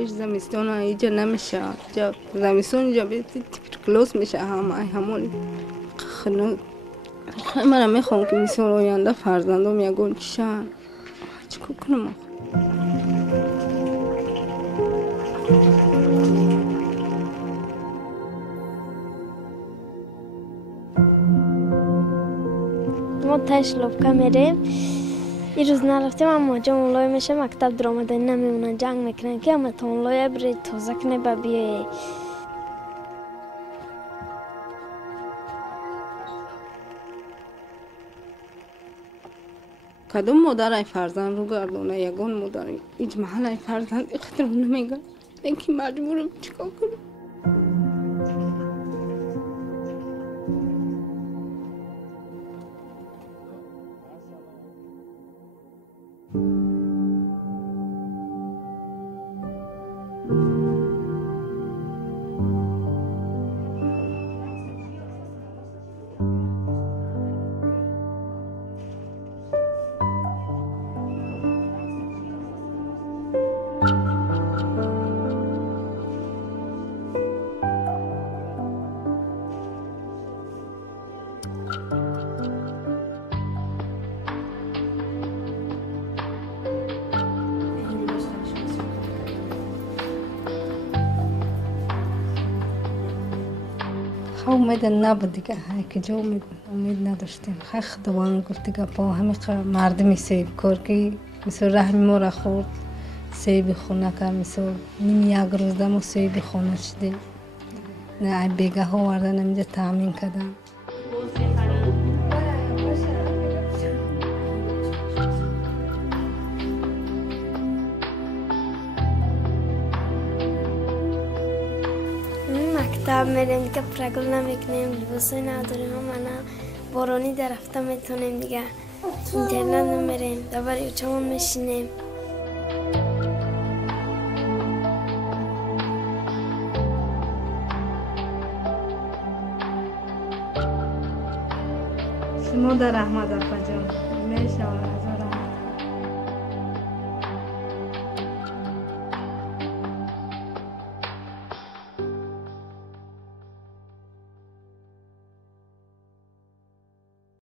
پیش زمستان اینجا نمیشه، جا زمستان اینجا تبرکلوز میشه همون خیلی من میخوام که مثل آینده فرزندم یگون چشن چیکار کنم ما تاش لبکه میریم این روز نرفتیم اما جا اونلای میشه مکتب درآمدنی نمیمونن جنگ میکنن که اما تا اونلای بری تازه کنه با بیایی کدوم مادر ای فرزند رو گردونه یگون مادر هیچ محل ای فرزند اخترام نمیگن اینکه مجبورم چیکار کنم امید نبود دیگه که جو امید نداشتیم خیلی خداوند گفت دیگه با همین مردمی سیب کار که مثل رحم ما را خورد سیب خونه کرد مثل نیم یک روز دم سیب خونه شدیم نه بیگه ها وردن اینجا تامین کردن مکتب میریم که پرگل نمیکنیم لباسای نداریم همانا بارانی در هفته میتونیم دیگه اینترنت نمیریم دوباره اوچمون میشینیم شما در احمد افا جان میشه